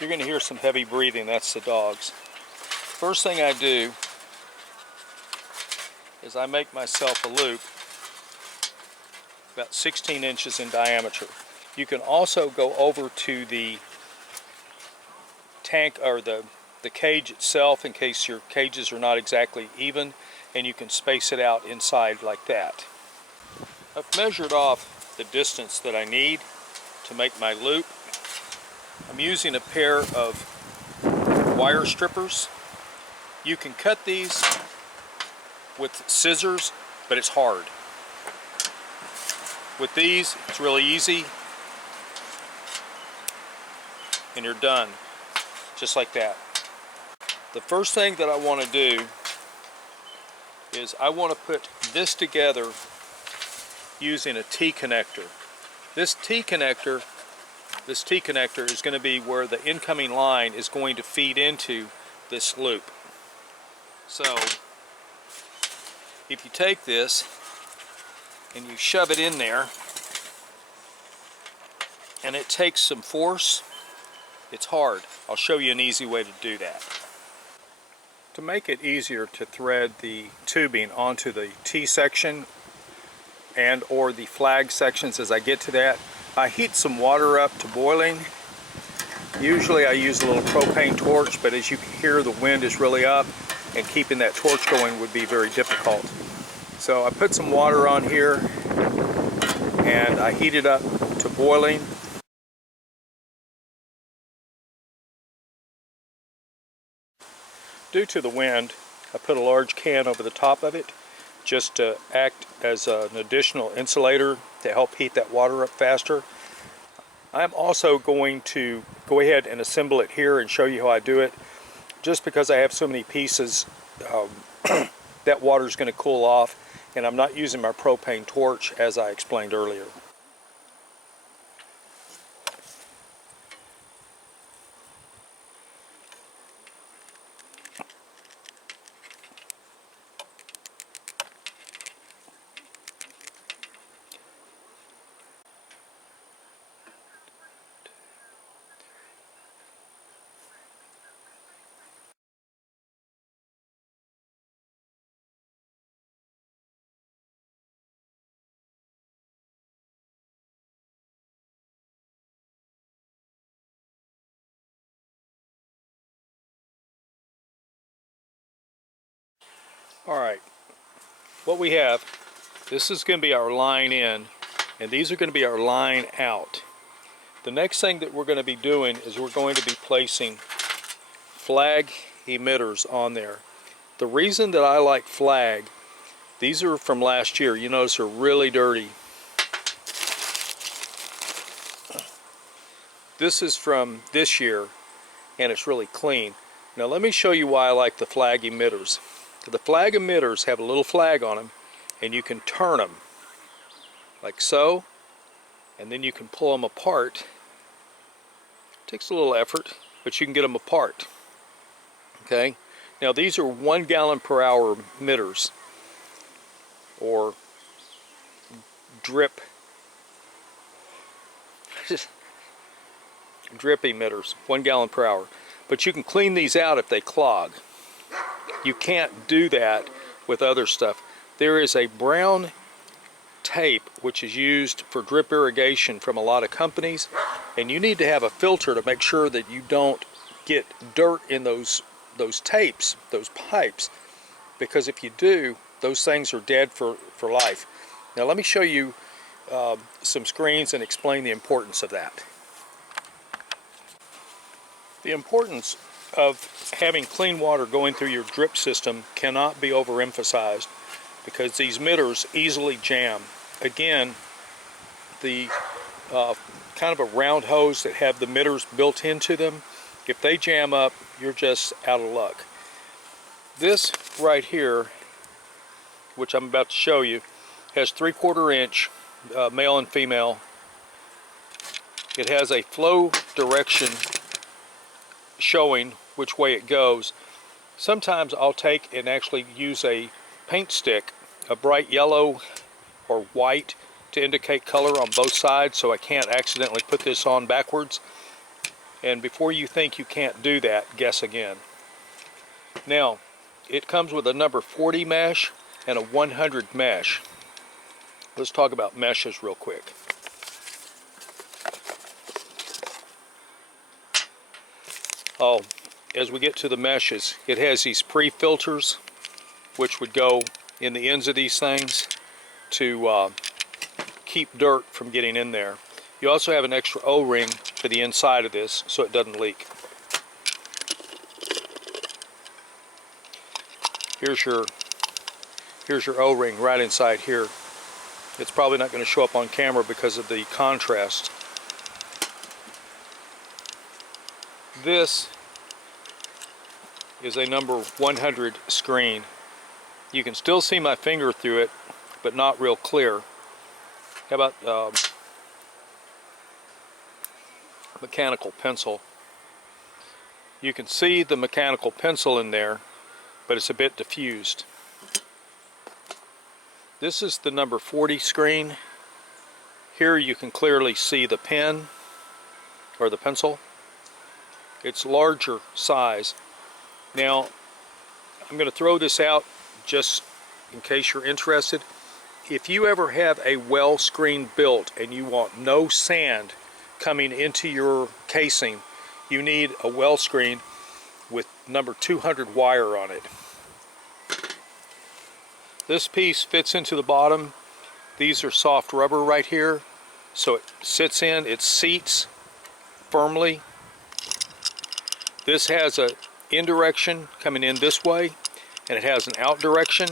You're going to hear some heavy breathing. That's the dogs. First thing I do is I make myself a loop about 16 inches in diameter. You can also go over to the tank or the cage itself in case your cages are not exactly even, and you can space it out inside like that. I've measured off the distance that I need to make my loop. I'm using a pair of wire strippers. You can cut these with scissors, but it's hard. With these, it's really easy, and you're done, just like that. The first thing that I want to do is I want to put this together using a T-connector. This T-connector is going to be where the incoming line is going to feed into this loop. So if you take this and you shove it in there, and it takes some force, it's hard. I'll show you an easy way to do that. To make it easier to thread the tubing onto the T-section and or the flag sections as I get to that, I heat some water up to boiling. Usually I use a little propane torch, but as you can hear, the wind is really up and keeping that torch going would be very difficult. So I put some water on here and I heat it up to boiling. Due to the wind, I put a large can over the top of it just to act as an additional insulator to help heat that water up faster. I'm also going to go ahead and assemble it here and show you how I do it. Just because I have so many pieces, that water is going to cool off, and I'm not using my propane torch as I explained earlier. Alright, what we have, this is going to be our line in, and these are going to be our line out. The next thing that we're going to be doing is we're going to be placing flag emitters on there. The reason that I like flag, these are from last year. You notice they're really dirty. This is from this year, and it's really clean. Now let me show you why I like the flag emitters. The flag emitters have a little flag on them, and you can turn them like so, and then you can pull them apart. It takes a little effort, but you can get them apart. Okay, now these are 1 gallon per hour emitters, or drip emitters, 1 gallon per hour. But you can clean these out if they clog. You can't do that with other stuff. There is a brown tape which is used for drip irrigation from a lot of companies, and you need to have a filter to make sure that you don't get dirt in those tapes, those pipes, because if you do, those things are dead for life. Now let me show you some screens and explain the importance of that. The importance of having clean water going through your drip system cannot be overemphasized, because these emitters easily jam. Again, the kind of a round hose that have the emitters built into them, if they jam up, you're just out of luck. This right here, which I'm about to show you, has 3/4 inch male and female. It has a flow direction showing which way it goes. Sometimes I'll take and actually use a paint stick, a bright yellow or white, to indicate color on both sides so I can't accidentally put this on backwards. And before you think you can't do that, guess again. Now, it comes with a number 40 mesh and a 100 mesh. Let's talk about meshes real quick. Oh, as we get to the meshes, it has these pre-filters which would go in the ends of these things to keep dirt from getting in there. You also have an extra O-ring for the inside of this so it doesn't leak. Here's your O-ring right inside here. It's probably not going to show up on camera because of the contrast. This is a number 100 screen. You can still see my finger through it, but not real clear. How about mechanical pencil? You can see the mechanical pencil in there, but it's a bit diffused. This is the number 40 screen. Here you can clearly see the pen or the pencil. It's larger size. Now, I'm going to throw this out just in case you're interested. If you ever have a well screen built and you want no sand coming into your casing, you need a well screen with number 200 wire on it. This piece fits into the bottom. These are soft rubber right here, so it sits in, it seats firmly. This has a in direction coming in this way, and it has an out direction.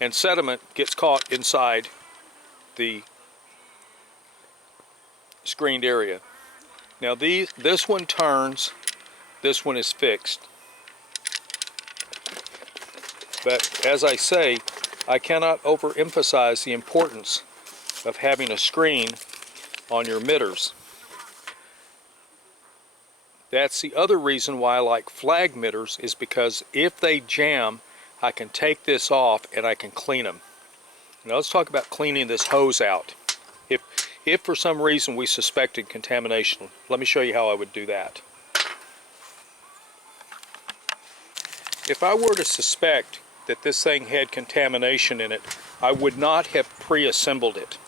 And sediment gets caught inside the screened area. Now this one turns, this one is fixed. But as I say, I cannot overemphasize the importance of having a screen on your emitters. That's the other reason why I like flag emitters, is because if they jam, I can take this off and I can clean them. Now let's talk about cleaning this hose out. If for some reason we suspected contamination, let me show you how I would do that. If I were to suspect that this thing had contamination in it, I would not have pre-assembled it.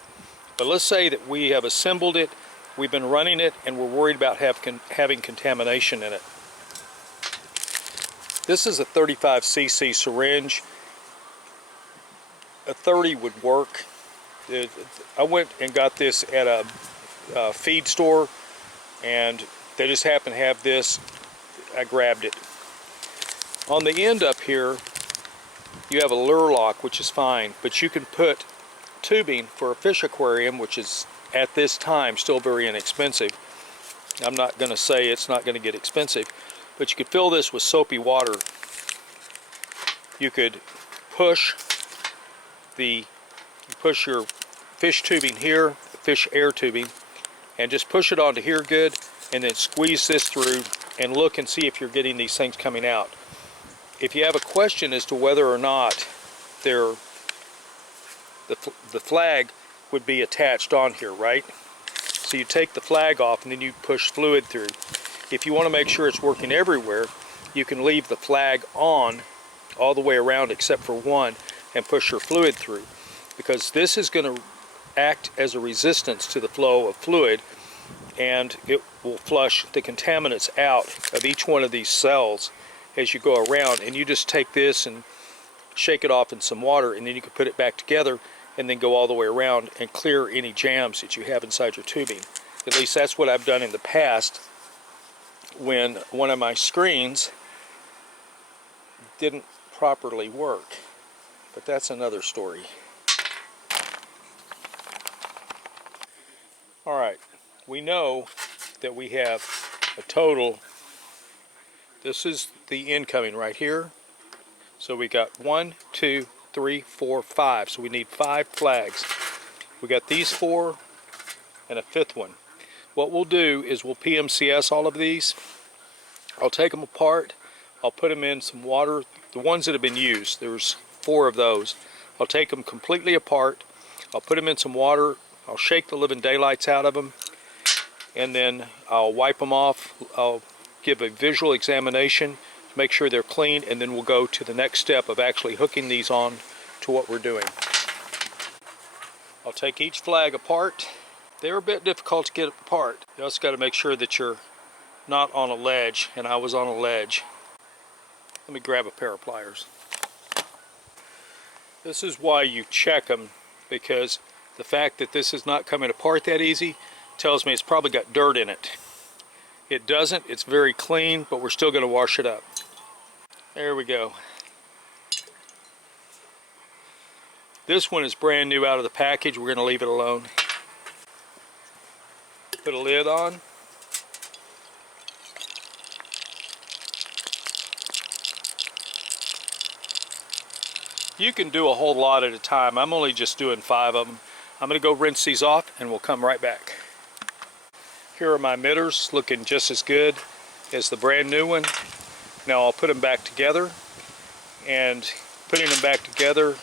But let's say that we have assembled it, we've been running it, and we're worried about having contamination in it. This is a 35cc syringe. A 30 would work. I went and got this at a feed store, and they just happened to have this. I grabbed it. On the end up here, you have a lure lock, which is fine, but you can put tubing for a fish aquarium, which is at this time still very inexpensive. I'm not going to say it's not going to get expensive, but you could fill this with soapy water. You could push your fish tubing here, fish air tubing, and just push it onto here good, and then squeeze this through and look and see if you're getting these things coming out. If you have a question as to whether or not the flag would be attached on here, right? So you take the flag off and then you push fluid through. If you want to make sure it's working everywhere, you can leave the flag on all the way around except for one and push your fluid through, because this is going to act as a resistance to the flow of fluid, and it will flush the contaminants out of each one of these cells as you go around. And you just take this and shake it off in some water, and then you can put it back together and then go all the way around and clear any jams that you have inside your tubing. At least that's what I've done in the past when one of my screens didn't properly work. But that's another story. Alright, we know that we have a total, this is the incoming right here. So we got 1, 2, 3, 4, 5. So we need 5 flags. We got these 4 and a 5th one. What we'll do is we'll PMCS all of these. I'll take them apart. I'll put them in some water. The ones that have been used, there's 4 of those. I'll take them completely apart. I'll put them in some water, I'll shake the living daylights out of them, and then I'll wipe them off. I'll give a visual examination to make sure they're clean, and then we'll go to the next step of actually hooking these on to what we're doing. I'll take each flag apart. They're a bit difficult to get apart. You also got to make sure that you're not on a ledge, and I was on a ledge. Let me grab a pair of pliers. This is why you check them, because the fact that this is not coming apart that easy tells me it's probably got dirt in it. It doesn't, it's very clean, but we're still going to wash it up. There we go. This one is brand new out of the package. We're going to leave it alone. Put a lid on. You can do a whole lot at a time. I'm only just doing 5 of them. I'm going to go rinse these off and we'll come right back. Here are my emitters, looking just as good as the brand new one. Now I'll put them back together, and putting them back together,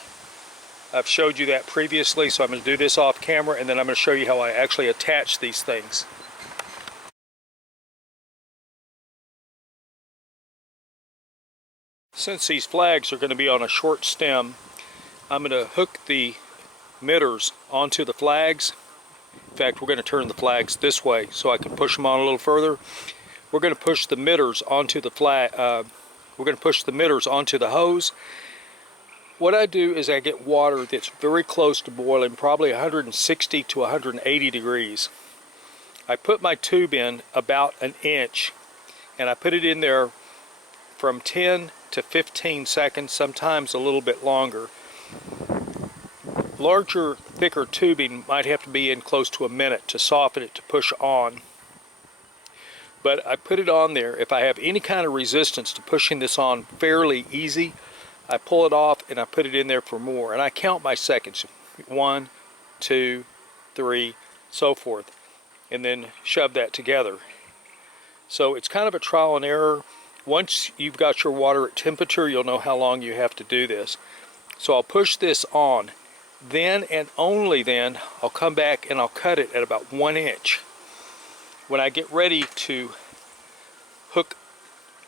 I've showed you that previously, so I'm going to do this off camera, and then I'm going to show you how I actually attach these things. Since these flags are going to be on a short stem, I'm going to hook the emitters onto the flags. In fact, we're going to turn the flags this way so I can push them on a little further. We're going to push the emitters onto the we're going to push the emitters onto the hose. What I do is I get water that's very close to boiling, probably 160 to 180 degrees. I put my tube in about 1 inch, and I put it in there from 10 to 15 seconds, sometimes a little bit longer. Larger, thicker tubing might have to be in close to a minute to soften it to push on. But I put it on there. If I have any kind of resistance to pushing this on fairly easy, I pull it off and I put it in there for more. And I count my seconds. 1, 2, 3, so forth. And then shove that together. So it's kind of a trial and error. Once you've got your water at temperature, you'll know how long you have to do this. So I'll push this on. Then and only then, I'll come back and I'll cut it at about 1 inch. When I get ready to hook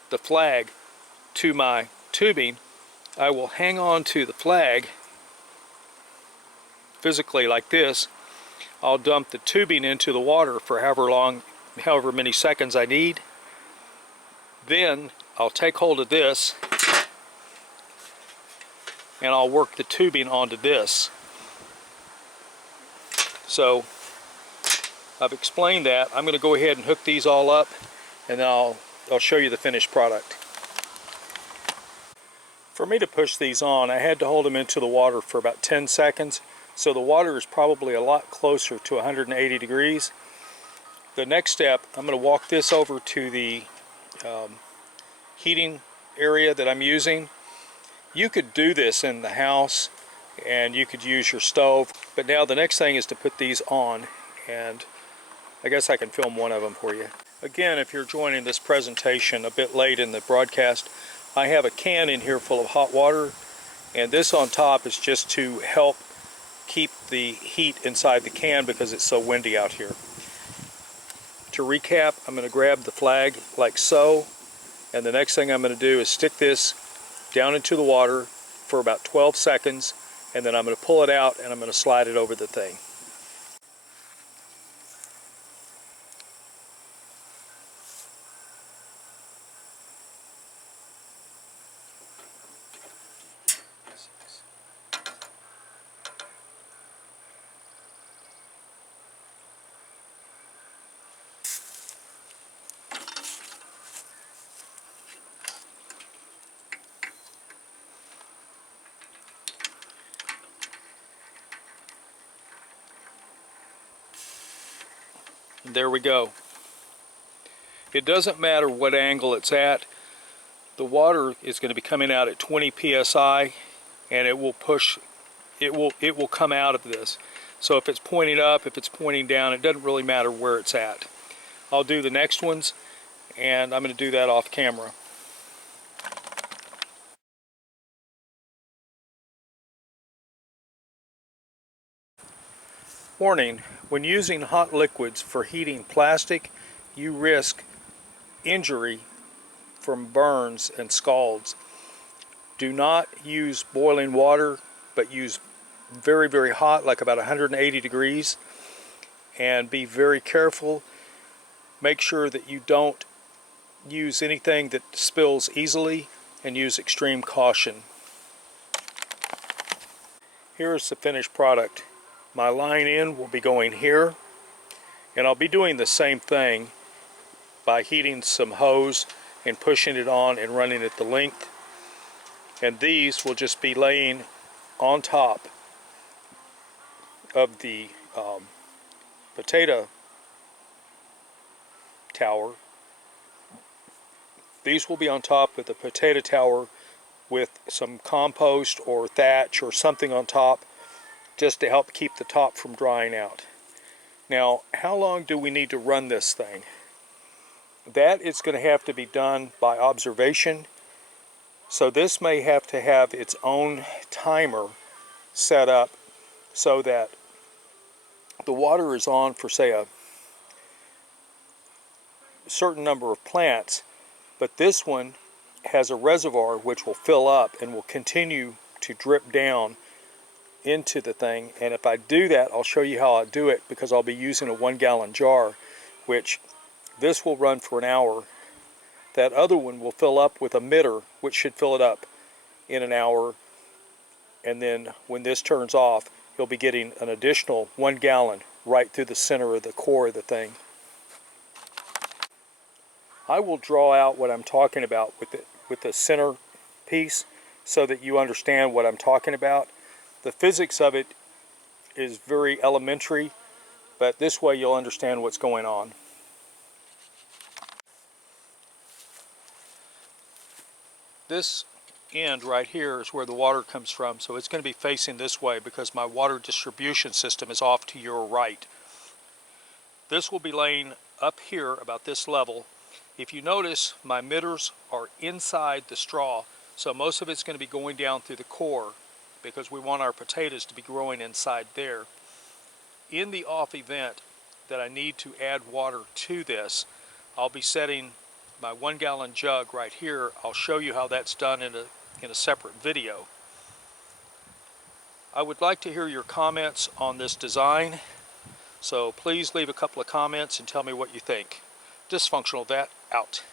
the flag to my tubing, I will hang on to the flag physically like this. I'll dump the tubing into the water for however many seconds I need. Then I'll take hold of this and I'll work the tubing onto this. So I've explained that. I'm going to go ahead and hook these all up, and then I'll show you the finished product. For me to push these on, I had to hold them into the water for about 10 seconds. So the water is probably a lot closer to 180 degrees. The next step, I'm going to walk this over to the heating area that I'm using. You could do this in the house, and you could use your stove. But now the next thing is to put these on, and I guess I can film one of them for you. Again, if you're joining this presentation a bit late in the broadcast, I have a can in here full of hot water, and this on top is just to help keep the heat inside the can because it's so windy out here. To recap, I'm going to grab the flag like so, and the next thing I'm going to do is stick this down into the water for about 12 seconds, and then I'm going to pull it out and I'm going to slide it over the thing. There we go. It doesn't matter what angle it's at. The water is going to be coming out at 20 psi, and it will push. It will come out of this. So if it's pointing up, if it's pointing down, it doesn't really matter where it's at. I'll do the next ones, and I'm going to do that off camera. Warning, when using hot liquids for heating plastic, you risk injury from burns and scalds. Do not use boiling water, but use very, very hot, like about 180 degrees, and be very careful. Make sure that you don't use anything that spills easily, and use extreme caution. Here is the finished product. My line in will be going here, and I'll be doing the same thing by heating some hose and pushing it on and running it the length. And these will just be laying on top of the potato tower. These will be on top of the potato tower with some compost or thatch or something on top, just to help keep the top from drying out. Now, how long do we need to run this thing? That is going to have to be done by observation. So this may have to have its own timer set up so that the water is on for, say, a certain number of plants, but this one has a reservoir which will fill up and will continue to drip down into the thing. And if I do that, I'll show you how I do it, because I'll be using a 1-gallon jar, which this will run for an hour. That other one will fill up with a emitter, which should fill it up in an hour. And then when this turns off, you'll be getting an additional 1 gallon right through the center of the core of the thing. I will draw out what I'm talking about with the center piece so that you understand what I'm talking about. The physics of it is very elementary, but this way you'll understand what's going on. This end right here is where the water comes from, so it's going to be facing this way because my water distribution system is off to your right. This will be laying up here about this level. If you notice, my emitters are inside the straw, so most of it's going to be going down through the core, because we want our potatoes to be growing inside there. In the off event that I need to add water to this, I'll be setting my 1 gallon jug right here. I'll show you how that's done in a separate video. I would like to hear your comments on this design, so please leave a couple of comments and tell me what you think. Dysfunctional Vet out.